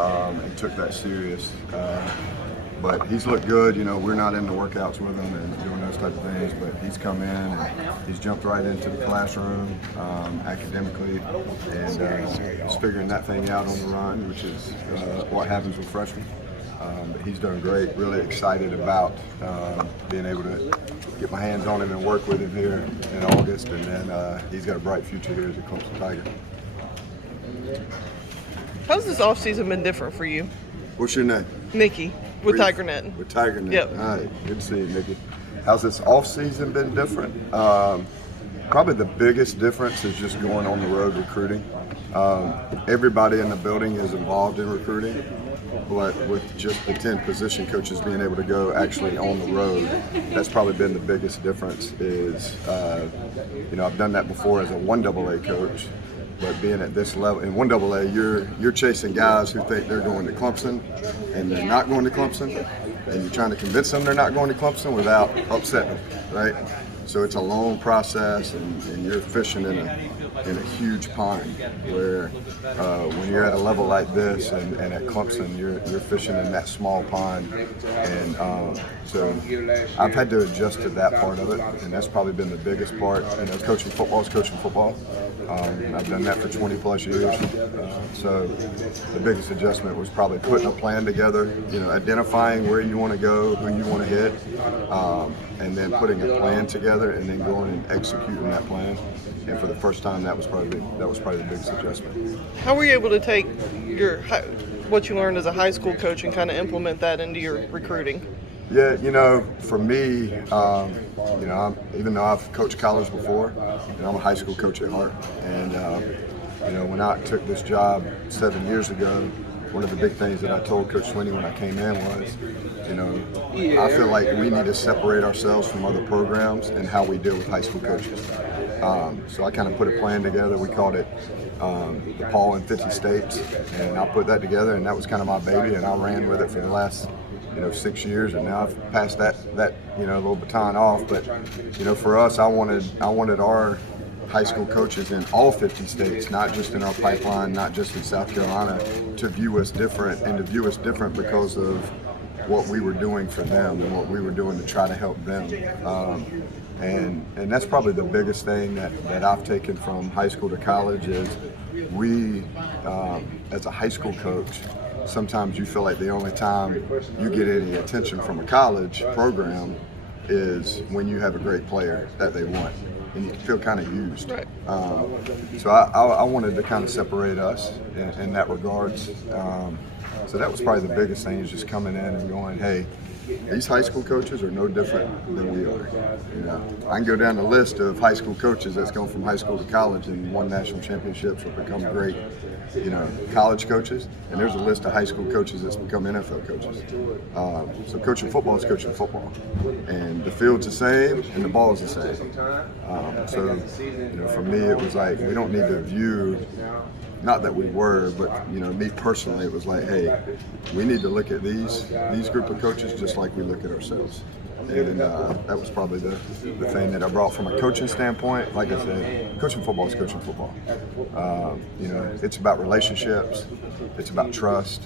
and took that serious. But he's looked good. You know, we're not in the workouts with him and doing those type of things, but he's come in and he's jumped right into the classroom academically, and he's figuring that thing out on the run, which is what happens with freshmen. But he's done great. Really excited about being able to get my hands on him and work with him here in August, and then he's got a bright future here as a Clemson Tiger. How's this offseason been different for you? What's your name? Nikki, with TigerNet. With TigerNet. Yep. All right, good to see you, Nikki. How's this off-season been different? Probably the biggest difference is just going on the road recruiting. Everybody in the building is involved in recruiting, but with just the 10 position coaches being able to go actually on the road, that's probably been the biggest difference is, I've done that before as a 1AA coach, but being at this level, in 1AA, you're chasing guys who think they're going to Clemson and they're not going to Clemson, and you're trying to convince them they're not going to Clemson without upsetting them, right? So it's a long process, and you're fishing in a huge pond where when you're at a level like this and at Clemson, you're fishing in that small pond. And so I've had to adjust to that part of it, and that's probably been the biggest part. Coaching football is coaching football. I've done that for 20 plus years. So the biggest adjustment was probably putting a plan together, identifying where you want to go, who you want to hit, and then putting a plan together and then going and executing that plan. And for the first time, that was probably the biggest adjustment. How were you able to take what you learned as a high school coach and kind of implement that into your recruiting? Yeah, for me, even though I've coached college before, I'm a high school coach at heart. And, when I took this job 7 years ago, one of the big things that I told Coach Swinney when I came in was, I feel like we need to separate ourselves from other programs and how we deal with high school coaches. So I kind of put a plan together. We called it the Paul in 50 States, and I put that together, and that was kind of my baby, and I ran with it for the last 6 years, and now I've passed that little baton off. But for us, I wanted our high school coaches in all 50 states, not just in our pipeline, not just in South Carolina, to view us different, and to view us different because of what we were doing for them and what we were doing to try to help them. And that's probably the biggest thing that I've taken from high school to college is we, as a high school coach, sometimes you feel like the only time you get any attention from a college program is when you have a great player that they want, and you feel kind of used. Right. So I wanted to kind of separate us in that regards. So that was probably the biggest thing, is just coming in and going, hey, these high school coaches are no different than we are. I can go down the list of high school coaches that's gone from high school to college and won national championships or become great, college coaches. And there's a list of high school coaches that's become NFL coaches. So coaching football is coaching football, and the field's the same and the ball's the same. For me, it was like we don't need to view. Not that we were, but me personally, it was like, hey, we need to look at these group of coaches just like we look at ourselves. And that was probably the thing that I brought from a coaching standpoint. Like I said, coaching football is coaching football. It's about relationships. It's about trust.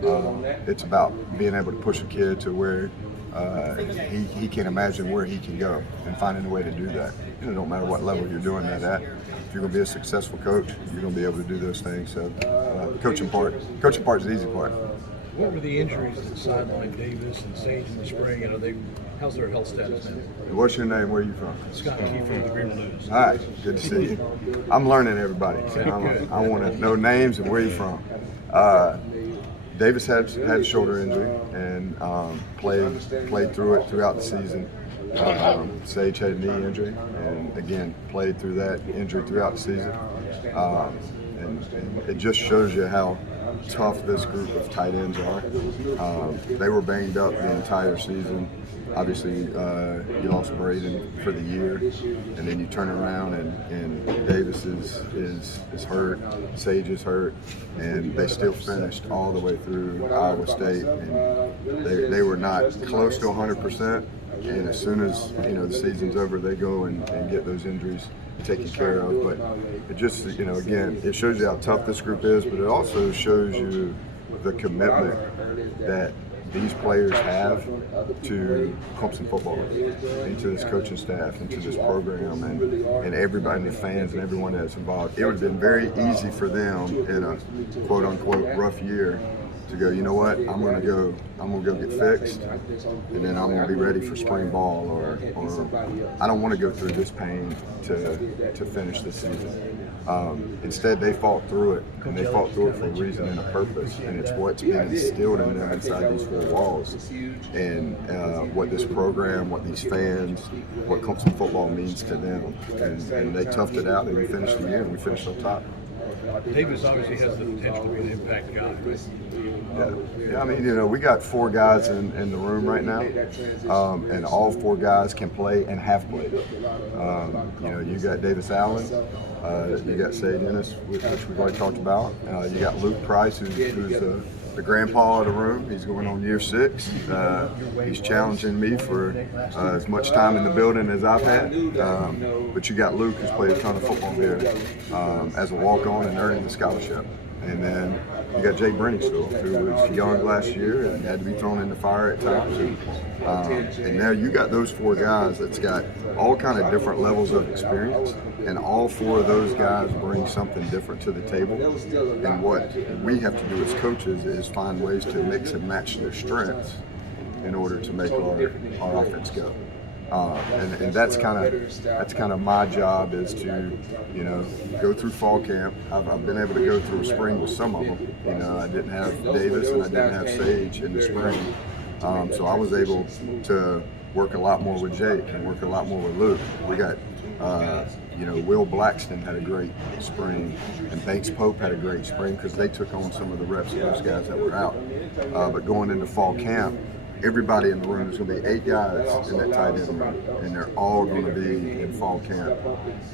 It's about being able to push a kid to where he can imagine where he can go and finding a way to do that. It don't matter what level you're doing that at. If you're going to be a successful coach, you're going to be able to do those things. So coaching part is the easy part. What were the injuries that sidelined Davis and Sage in the spring? How's their health status now? What's your name? Where are you from? Scott Key from the Greenville News. All right, good to see you. I'm learning everybody. I want to know names and where you're from. Davis had shoulder injury and played through it throughout the season. Sage had a knee injury and again played through that injury throughout the season. And it just shows you how tough this group of tight ends are. They were banged up the entire season. Obviously, you lost Braden for the year, and then you turn around and Davis is hurt, Sage is hurt, and they still finished all the way through Iowa State, and they were not close to 100%. And as soon as the season's over, they go and get those injuries taken care of. But it just again, it shows you how tough this group is, but it also shows you the commitment that these players have to Clemson football and to this coaching staff and to this program and everybody and the fans and everyone that's involved. It would have been very easy for them in a quote unquote rough year to go, you know what, I'm gonna go get fixed, and then I'm gonna be ready for spring ball, or I don't want to go through this pain to finish the season. Instead, they fought through it, and they fought through it for a reason and a purpose, and it's what's been instilled in them inside these four walls, and what this program, what these fans, what Clemson football means to them, and they toughed it out, and we finished the year, and we finished on top. Davis obviously has the potential to be an impact guy, right? Yeah, I mean, we got four guys in the room right now, and all four guys can play and have played. You got Davis Allen, you got Sage Ennis, which we've already talked about. You got Luke Price, who's the grandpa of the room. He's going on year 6. He's challenging me for as much time in the building as I've had. But you got Luke, who's played a ton of football here as a walk-on and earning the scholarship. And then you got Jay Brenningsville, who was young last year and had to be thrown in the fire at times. And now you got those four guys that's got all kind of different levels of experience, and all four of those guys bring something different to the table. And what we have to do as coaches is find ways to mix and match their strengths in order to make our offense go. And that's kind of my job, is to go through fall camp. I've been able to go through spring with some of them. I didn't have Davis and I didn't have Sage in the spring, so I was able to work a lot more with Jake and work a lot more with Luke. We got Will Blackston had a great spring, and Banks Pope had a great spring because they took on some of the reps of those guys that were out. But going into fall camp, everybody in the room, there's going to be 8 guys in that tight end room, and they're all going to be in fall camp.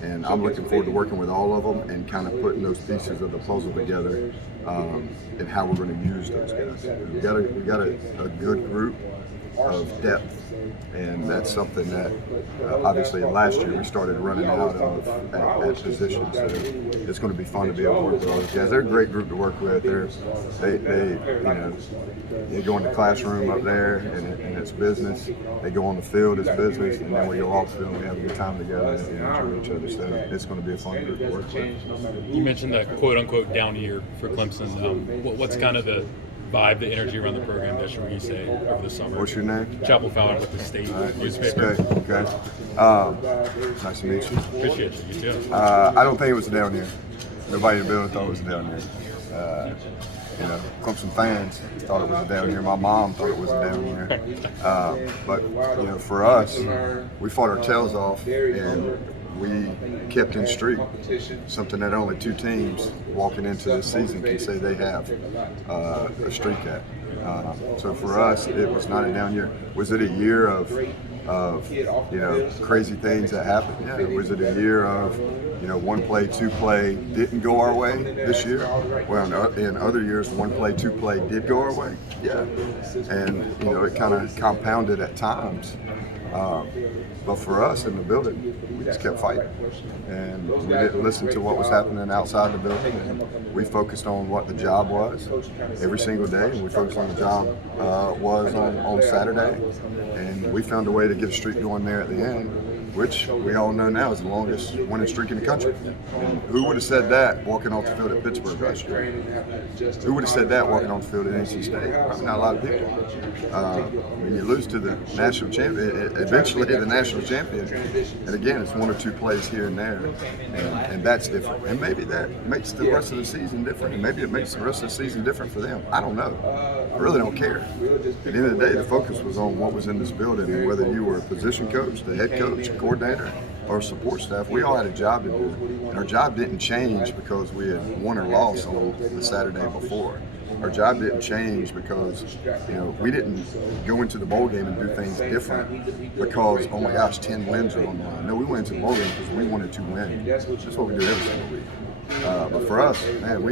And I'm looking forward to working with all of them and kind of putting those pieces of the puzzle together, and how we're going to use those guys. We got a good group of depth, and that's something that obviously last year we started running out of at positions. So it's going to be fun to be able to work with those guys. They're a great group to work with. They go in the classroom up there and it's business. They go on the field, it's business, and then we go off the field and we have a good time together and enjoy each other. So it's going to be a fun group to work with. You mentioned the quote-unquote down year for Clemson. What's kind of the vibe, the energy around the program this year, would you say, over the summer? What's your name? Chapel Fowler with the State newspaper. Okay. Nice to meet you. Appreciate you. You too. I don't think it was a down year. Nobody in the building thought it was a down year. Clemson fans thought it was a down year. My mom thought it was a down year. But for us, we fought our tails off and we kept in streak, something that only 2 teams walking into this season can say they have a streak at. So for us, it was not a down year. Was it a year of crazy things that happened? Yeah. Was it a year of 1 play, 2 play didn't go our way this year? Well, in other years, 1 play, 2 play did go our way. Yeah. And it kind of compounded at times. But for us in the building, we just kept fighting, and we didn't listen to what was happening outside the building, and we focused on what the job was every single day, and we focused on the job was on Saturday, and we found a way to get a streak going there at the end, which we all know now is the longest winning streak in the country. And who would have said that walking off the field at Pittsburgh last year? Who would have said that walking off the field at NC State? Probably not a lot of people. When you lose to the national champion, eventually the national champion, and again, it's 1 or 2 plays here and there, and that's different. And maybe that makes the rest of the season different, and maybe it makes the rest of the season different for them. I don't know. I really don't care. At the end of the day, the focus was on what was in this building, and whether you were a position coach, the head coach, coordinator, or support staff, we all had a job to do. And our job didn't change because we had won or lost on the Saturday before. Our job didn't change because, we didn't go into the bowl game and do things different because, oh my gosh, 10 wins are on the line. No, we went into the bowl game because we wanted to win. That's what we do every single week. But for us, man,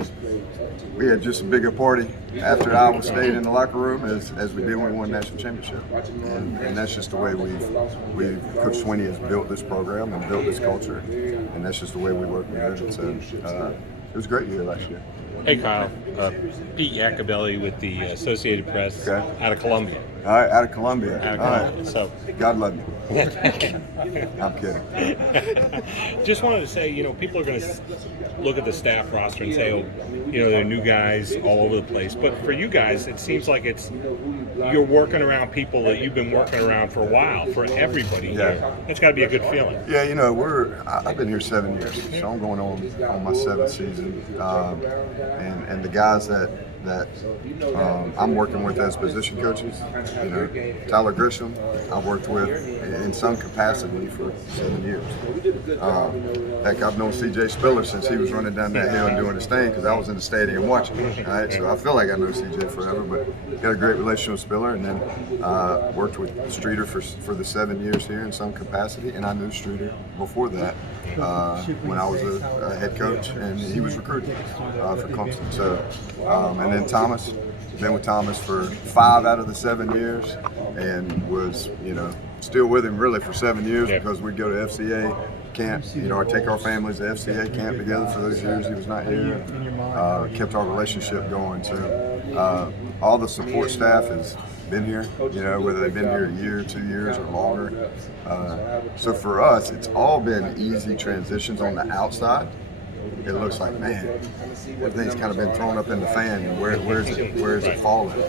we had just a bigger party after Iowa State in the locker room as we did when we won the national championship. And that's just the way Coach Swinney has built this program and built this culture. And that's just the way we work with it. So it was a great year last year. Hey Kyle, Pete Yakabelli with the Associated Press Okay. out of Columbia. All right, out of Columbia. Out of All Columbia. right. So, God love you. I'm kidding. just wanted to say, people are going to look at the staff roster and say, oh, there are new guys all over the place. But for you guys, it seems like you're working around people that you've been working around for a while. For everybody here, it's got to be a good feeling. Yeah, I've been here 7 years, so I'm going on my 7th season, and the guys that I'm working with as position coaches, Tyler Grisham, I've worked with in some capacity for 7 years. Heck, I've known CJ Spiller since he was running down that hill and doing his thing because I was in the stadium watching. Right? So I feel like I know CJ forever, but got a great relationship with Spiller, and then worked with Streeter for the 7 years here in some capacity, and I knew Streeter before that when I was a head coach, and he was recruiting for Clemson. So, and then Thomas, been with Thomas for 5 out of the 7 years, and was still with him really for 7 years because we'd go to FCA camp. I take our families to FCA camp together for those years he was not here. Kept our relationship going. So all the support staff has been here, whether they've been here a year, 2 years, or longer. So for us, it's all been easy transitions on the outside. It looks like, man, everything's kind of been thrown up in the fan, and where's it falling?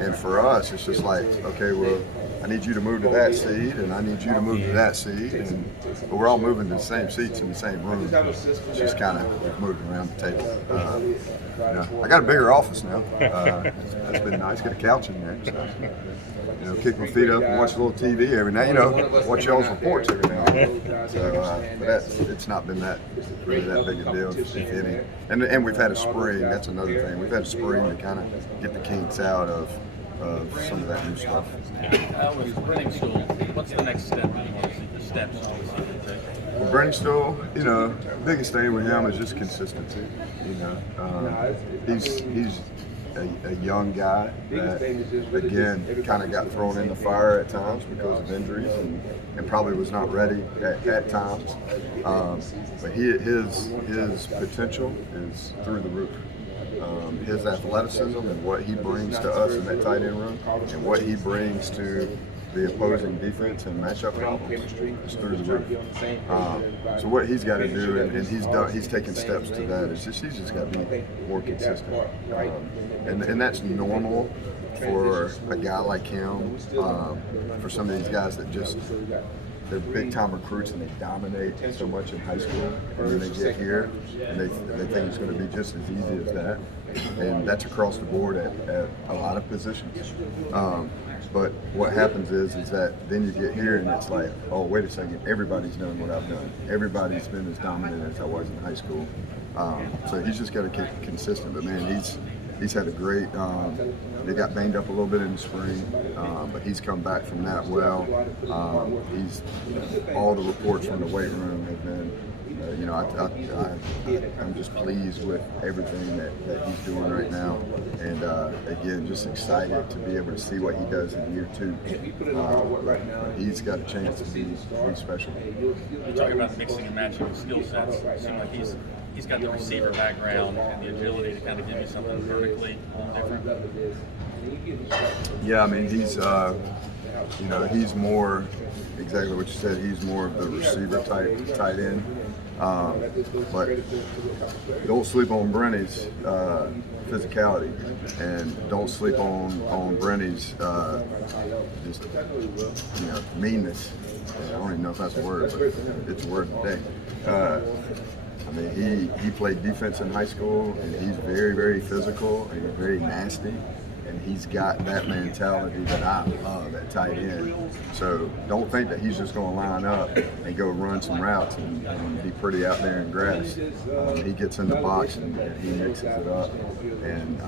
And for us, it's just like, okay, well, I need you to move to that seat, and I need you to move to that seat, but we're all moving to the same seats in the same room. It's just kind of moving around the table. I got a bigger office now. That's been nice. Got a couch in there. So, kick my feet up and watch a little TV every night. Watch y'all's reports every now and then. So, but it's not been really that big a deal, if any. And we've had a spring. That's another thing. We've had a spring to kind of get the kinks out of some of that new stuff. With Brenningstool, what's the next step? The steps Well, Brenningstool, biggest thing with him is just consistency. He's a young guy that, again, kind of got thrown in the fire at times because of injuries and probably was not ready at times. But his potential is through the roof. His athleticism and what he brings to us in that tight end room and what he brings to the opposing defense and matchup problems is through the roof. So what he's got to do, and he's taken steps to that, is he's just got to be more consistent. And that's normal for a guy like him, for some of these guys that they're big-time recruits and they dominate so much in high school, and then they get here and they think it's going to be just as easy as that, and that's across the board at a lot of positions. But what happens is that then you get here and it's like, oh, wait a second, everybody's done what I've done. Everybody's been as dominant as I was in high school. So he's just got to keep consistent. But man, he's had a great. They got banged up a little bit in the spring, but he's come back from that well. He's all the reports from the weight room have been. I'm just pleased with everything that he's doing right now, and again, just excited to be able to see what he does in year 2. But he's got a chance to be special. You talk about mixing and matching the skill sets. It seems like he's got the receiver background and the agility to kind of give you something vertically different. Yeah, I mean he's he's more exactly what you said. He's more of the receiver type tight end. But don't sleep on Brenny's physicality, and don't sleep on Brenny's meanness. I don't even know if that's a word, but it's a word today. I mean, he played defense in high school, and he's very, very physical and very nasty. And he's got that mentality that I love at tight end. So don't think that he's just going to line up and go run some routes and be pretty out there in grass. He gets in the box and he mixes it up, and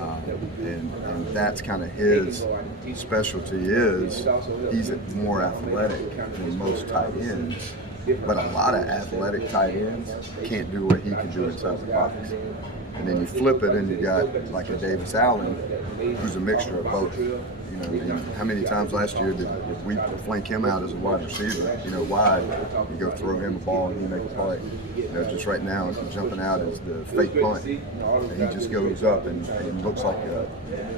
that's kind of his specialty. He's more athletic than most tight ends. But a lot of athletic tight ends can't do what he can do inside the box. And then you flip it and you got like a Davis Allen, who's a mixture of both. You know, and how many times last year did if we flank him out as a wide receiver, you know, wide, you go throw him a ball and he make a play. You know, just right now, jumping out is the fake punt, and he just goes up and looks like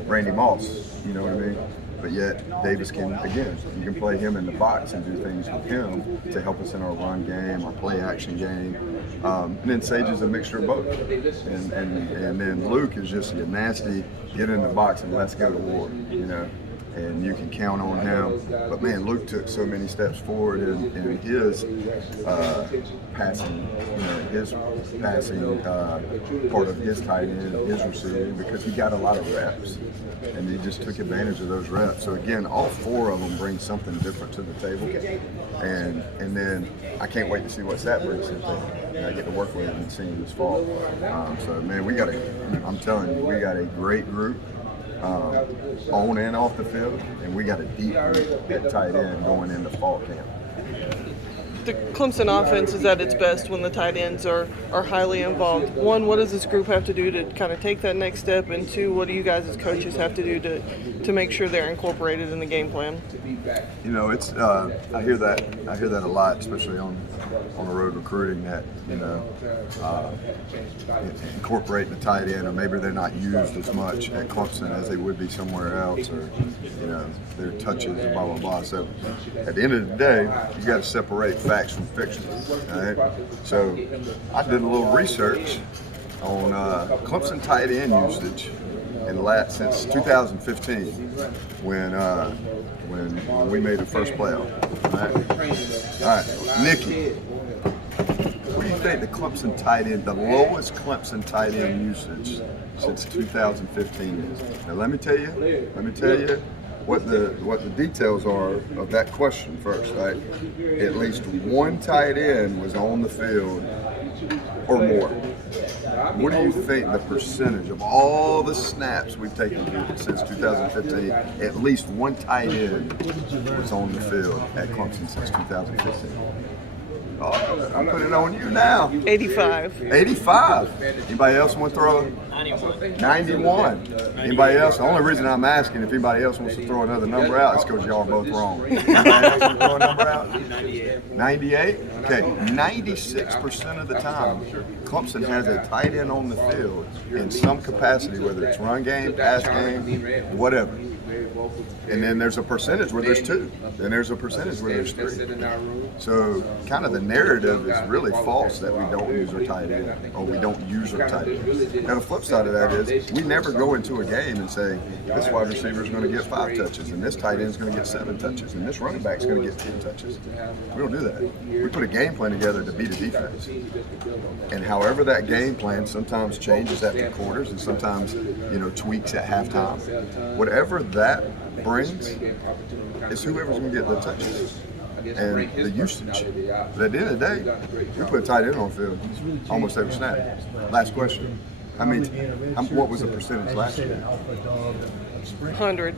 Randy Moss. You know what I mean? But yet Davis can, again, you can play him in the box and do things with him to help us in our run game, our play action game. And then Sage is a mixture of both. And then Luke is just a nasty, get in the box and let's go to war, you know. And you can count on him. But man, Luke took so many steps forward in his passing, you know, his passing part of his tight end, his receiving, because he got a lot of reps. And he just took advantage of those reps. So again, all four of them bring something different to the table. And then I can't wait to see what Sat brings to the table. And I get to work with him and see him this fall. So man, I'm telling you, we got a great group. On and off the field, and we got a deep group at tight end going into fall camp. The Clemson offense is at its best when the tight ends are highly involved. One, what does this group have to do to kind of take that next step? And two, what do you guys as coaches have to do to make sure they're incorporated in the game plan? You know, it's I hear that a lot, especially on the road recruiting, that, you know, incorporating the tight end, or maybe they're not used as much at Clemson as they would be somewhere else, or, you know, their touches, blah, blah, blah. So at the end of the day, you got to separate facts from fiction, right? So I did a little research on Clemson tight end usage since 2015, when we made the first playoff. All right, Nikki, what do you think the Clemson tight end, the lowest Clemson tight end usage since 2015 is? Now let me tell you what the details are of that question first, right? At least one tight end was on the field or more. What do you think the percentage of all the snaps we've taken since 2015, at least one tight end was on the field at Clemson since 2015? Oh, I'm putting it on you now. 85. 85. Anybody else want to throw? 91. Anybody else? The only reason I'm asking if anybody else wants to throw another number out is because y'all are both wrong. Anybody else want to throw a number out? 98. Okay, 96% of the time, Clemson has a tight end on the field in some capacity, whether it's run game, pass game, whatever. And then there's a percentage where there's two. Then there's a percentage where there's three. So kind of the narrative is really false that we don't use our tight end, or we don't use our tight end. Now the flip side of that is we never go into a game and say this wide receiver is going to get 5 touches, and this tight end is going to get 7 touches, and this running back is going to get 10 touches. We don't do that. We put a game plan together to beat a defense. And however that game plan sometimes changes after quarters, and sometimes, you know, tweaks at halftime. Whatever that brings is whoever's going to get the touches and the usage. But at the end of the day, we put a tight end on the field almost every snap. Last question. I mean, what was the percentage last year? 100.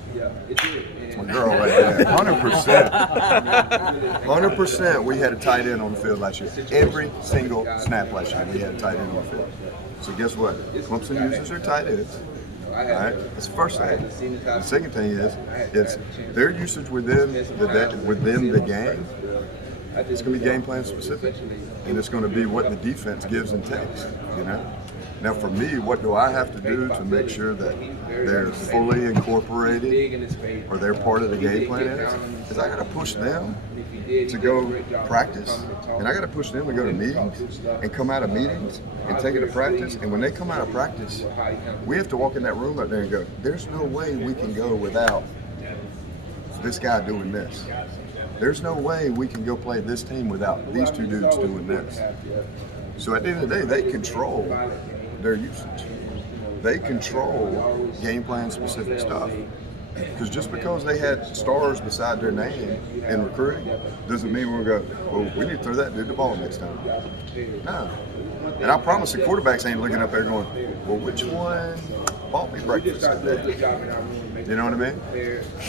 It's my girl right there. 100%. 100% we had a tight end on the field last year. Every single snap last year we had a tight end on the field. So guess what? Clemson uses their tight ends. All right, that's the first thing. The second thing is it's their usage within the game. It's going to be game plan specific, and it's going to be what the defense gives and takes. You know. Now, for me, what do I have to do to make sure that they're fully incorporated or they're part of the game plan is I got to push them to go practice, and I got to push them to go to meetings and come out of meetings and take it to practice. And when they come out of practice, we have to walk in that room out there and go, there's no way we can go without this guy doing this. There's no way we can go play this team without these two dudes doing this. So at the end of the day, they control their usage. They control game plan specific stuff. Because just because they had stars beside their name in recruiting doesn't mean we'll go, well, we need to throw that dude the ball next time. No. And I promise the quarterbacks ain't looking up there going, well, which one bought me breakfast today? You know what I mean?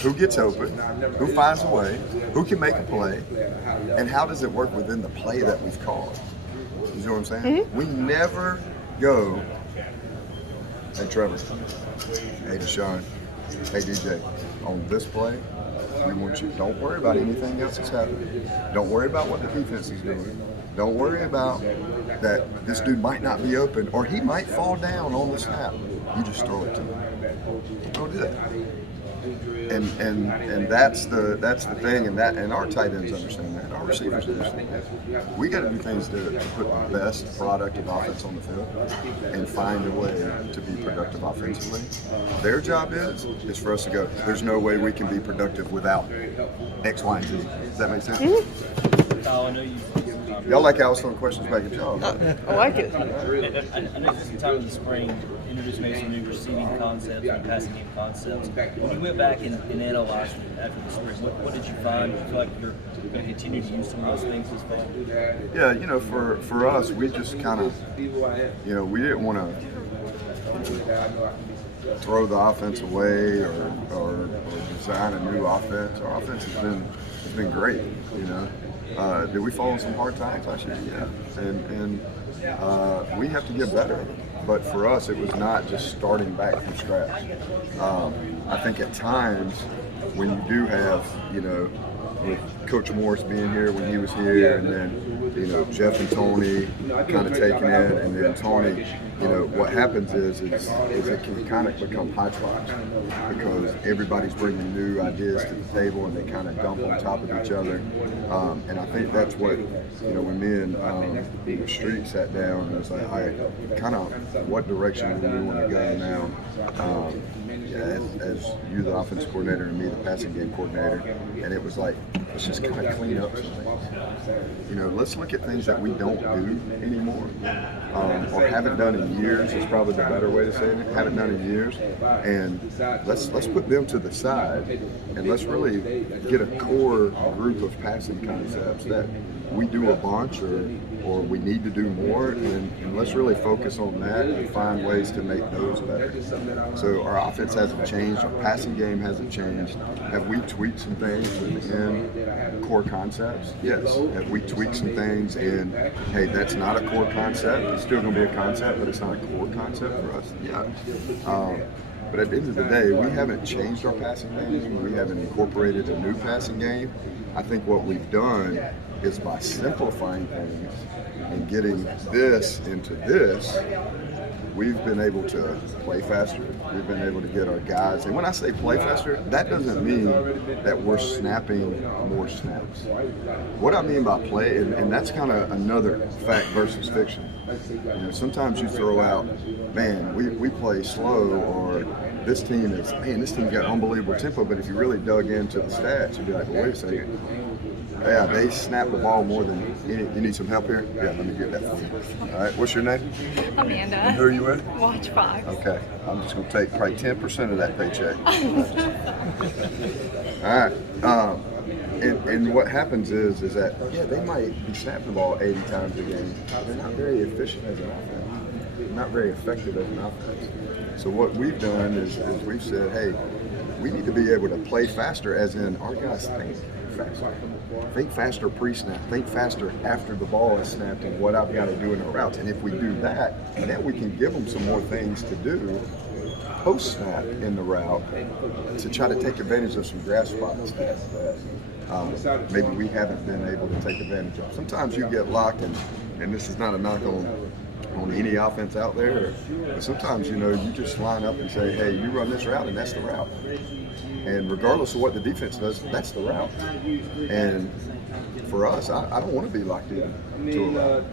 Who gets open? Who finds a way? Who can make a play? And how does it work within the play that we've called? You know what I'm saying? Mm-hmm. We never go Hey Trevor, hey Deshaun, hey DJ, on this play, we want you, don't worry about anything else that's happening. Don't worry about what the defense is doing. Don't worry about that this dude might not be open or he might fall down on the snap. You just throw it to him. Go do that. And that's the thing, and our tight ends understand that. Our receivers understand that. We got to do things to put the best product of offense on the field and find a way to be productive offensively. Their job is for us to go, there's no way we can be productive without X, Y, and Z. Does that make sense? Mm-hmm. I know you. Y'all like how I was throwing questions back at y'all? I like it. I know this time in the spring introduced maybe some new receiving concepts and passing game concepts. When you went back and analyzed it after the spring, what did you find? Do you feel like you're going to continue to use some of those things this fall? Yeah, you know, for us, we just kind of, you know, we didn't want to throw the offense away or design a new offense. Our offense has been great, you know. Did we fall in some hard times last year? Yeah, and we have to get better. But for us, it was not just starting back from scratch. I think at times when you do have, you know, with Coach Morris being here when he was here, and then, you know, Jeff and Tony kind of taking it, and then Tony, you know, what happens is it can kind of become hodgepodge because everybody's bringing new ideas to the table and they kind of dump on top of each other. And I think that's what, you know, when me and Street sat down, it was like, all right, kind of what direction do we want to go now? As you, the offensive coordinator, and me, the passing game coordinator, and it was like, let's just kind of clean up some things. You know, let's look at things that we don't do anymore, or haven't done in years is probably the better way to say it. Haven't done in years, and let's put them to the side, and let's really get a core group of passing concepts that we do a bunch or we need to do more, and let's really focus on that and find ways to make those better. So our offense hasn't changed, our passing game hasn't changed. Have we tweaked some things within core concepts? Yes. Have we tweaked some things in, hey, that's not a core concept, it's still going to be a concept, but it's not a core concept for us? Yeah. But at the end of the day, we haven't changed our passing game. We haven't incorporated a new passing game. I think what we've done is by simplifying things and getting this into this, we've been able to play faster. We've been able to get our guys, and when I say play faster, that doesn't mean that we're snapping more snaps. What I mean by play, and that's kind of another fact versus fiction. You know, sometimes you throw out, man, we play slow, or this team got unbelievable tempo, but if you really dug into the stats, you'd be like, well, wait a second. Yeah, they snap the ball more than you need some help here? Yeah, let me get that for you. All right, what's your name? Amanda. And who are you with? Watch Fox. Okay, I'm just going to take probably 10% of that paycheck. All right. And what happens is that, yeah, they might be snapping the ball 80 times a game. They're not very efficient as an offense. They're not very effective as an offense. So what we've done is we've said, hey, we need to be able to play faster, as in our guys think faster. Think faster pre-snap. Think faster after the ball is snapped and what I've got to do in the routes. And if we do that, then we can give them some more things to do post-snap in the route to try to take advantage of some grass spots that maybe we haven't been able to take advantage of. Sometimes you get locked, and this is not a knock on any offense out there, but sometimes, you know, you just line up and say, hey, you run this route, and that's the route. And regardless of what the defense does, that's the route. And for us, I don't want to be locked in to a route.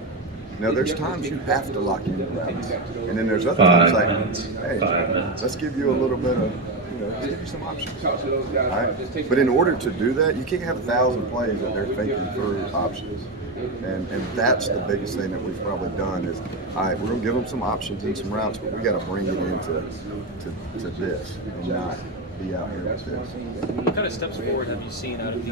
Now, there's times you have to lock in the routes. And then there's other times like, hey, let's give you a little bit of, you know, let's give you some options. All right? But in order to do that, you can't have 1,000 plays that they're thinking through options. And that's the biggest thing that we've probably done is, all right, we're going to give them some options and some routes, but we got to bring it into to this and not be out here with this. What kind of steps forward have you seen out of the